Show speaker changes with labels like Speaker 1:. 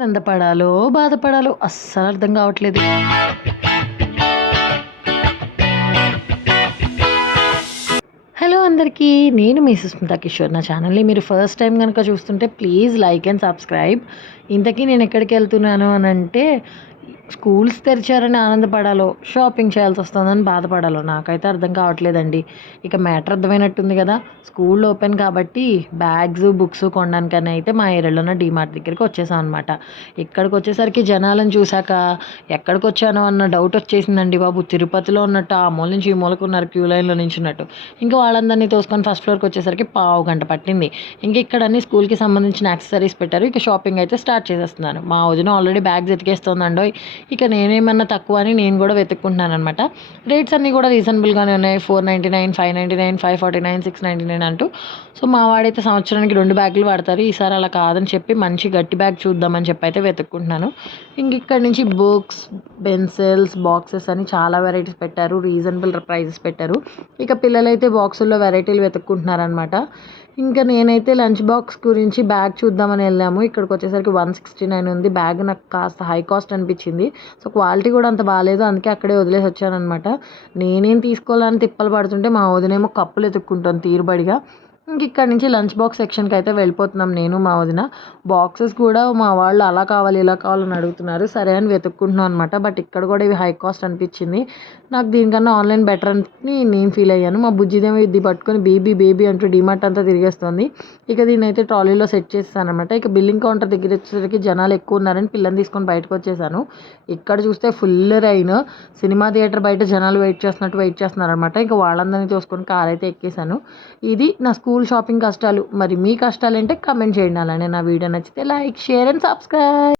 Speaker 1: ఆనందపడాలో బాధపడాలో అస్సలు అర్థం కావట్లేదు. హలో అందరికీ నేను మీ సుస్మితా కిషోర్. నా ఛానల్ని మీరు ఫస్ట్ టైం కనుక చూస్తుంటే ప్లీజ్ లైక్ అండ్ సబ్స్క్రైబ్. ఇంతకీ నేను ఎక్కడికి వెళ్తున్నాను అని అంటే స్కూల్స్ తెరిచారని ఆనందపడాలో షాపింగ్ చేయాల్సి వస్తుందని బాధపడాలో నాకైతే అర్థం కావట్లేదండి. ఇక మ్యాటర్ అర్థమైనట్టుంది కదా స్కూల్ ఓపెన్ కాబట్టి బ్యాగ్స్ బుక్స్ కొనడానికని అయితే మా ఏరియాలో ఉన్న డీమార్ట్ దగ్గరికి వచ్చేసాం అనమాట ఇక్కడికి వచ్చేసరికి జనాలను చూశాక ఎక్కడికి వచ్చాను అన్న డౌట్ వచ్చేసిందండి బాబు. తిరుపతిలో ఉన్నట్టు ఆ మూల నుంచి ఈ మూలకు ఉన్నారు క్యూ లైన్లో నించున్నట్టు. ఇంకా వాళ్ళందరినీ తోసుకొని ఫస్ట్ ఫ్లోర్కి వచ్చేసరికి పావు గంట పట్టింది. ఇంక ఇక్కడ అన్ని స్కూల్కి సంబంధించిన యాక్సెసరీస్ పెట్టారు. ఇక షాపింగ్ అయితే స్టార్ట్ చేసేస్తున్నాను మా వదిన ఆల్రెడీ బ్యాగ్స్ ఎతికేస్తుందండో ఇక నేనేమన్నా తక్కువ అని నేను కూడా వెతుక్కుంటున్నాను అనమాట రేట్స్ అన్నీ కూడా రీజనబుల్గానే ఉన్నాయి. Four ninety nine five ninety nine five forty nine six ninety nine అంటూ. సో మా వాడైతే సంవత్సరానికి రెండు బ్యాగులు వాడతారు. ఈసారి అలా కాదని చెప్పి మంచి గట్టి బ్యాగ్ చూద్దామని చెప్పి అయితే వెతుక్కుంటున్నాను. ఇంక ఇక్కడ నుంచి బుక్స్ పెన్సిల్స్ బాక్సెస్ అని చాలా వెరైటీస్ పెట్టారు. రీజనబుల్ ప్రైజెస్ పెట్టారు. ఇక పిల్లలైతే బాక్సుల్లో వెరైటీలు వెతుక్కుంటున్నారనమాట ఇంకా నేనైతే లంచ్ బాక్స్ గురించి బ్యాగ్ చూద్దామని వెళ్ళాము. ఇక్కడికి వచ్చేసరికి వన్ సిక్స్టీ నైన్ ఉంది. బ్యాగ్ నాకు కాస్త హై కాస్ట్ అనిపించింది. సో క్వాలిటీ కూడా అంత బాగాలేదు అందుకే అక్కడే వదిలేసి వచ్చానమాట నేనేం తీసుకోవాలని తిప్పలు పడుతుంటే మా వదినేమో కప్పులు ఎత్తుక్కుంటాను తీరుబడిగా. ఇంక ఇక్కడ నుంచి లంచ్ బాక్స్ సెక్షన్కి అయితే వెళ్ళిపోతున్నాం నేను మా వదిన. బాక్సెస్ కూడా మా వాళ్ళు అలా కావాలి ఇలా కావాలని అడుగుతున్నారు. సరే అని వెతుక్కుంటున్నాం అనమాట బట్ ఇక్కడ కూడా ఇవి హై కాస్ట్ అనిపించింది. నాకు దీనికన్నా ఆన్లైన్ బెటర్ అని నేను ఫీల్ అయ్యాను. మా బుజ్జిదేమో ఇది పట్టుకొని బేబీ బేబీ అంటూ డిమార్ట్ అంతా తిరిగేస్తుంది. ఇక దీన్ని అయితే ట్రాలీలో సెట్ చేస్తాను అనమాట ఇక బిల్లింగ్ కౌంటర్ దగ్గర వచ్చేసరికి జనాలు ఎక్కువ ఉన్నారని పిల్లని తీసుకొని బయటకు వచ్చేసాను. ఇక్కడ చూస్తే ఫుల్ రైన్ సినిమా థియేటర్ బయట జనాలు వెయిట్ చేస్తున్నట్టు వెయిట్ చేస్తున్నారు అనమాట ఇంకా వాళ్ళందరినీ చూసుకొని కార్ అయితే ఎక్కేసాను. ఇది నా స్కూల్ స్కూల్ షాపింగ్ కష్టాలు. మరి మీ కష్టాలు ఏంటే కమెంట్ చేయండి అలానే నా వీడియో నచ్చితే లైక్ షేర్ అండ్ సబ్స్క్రైబ్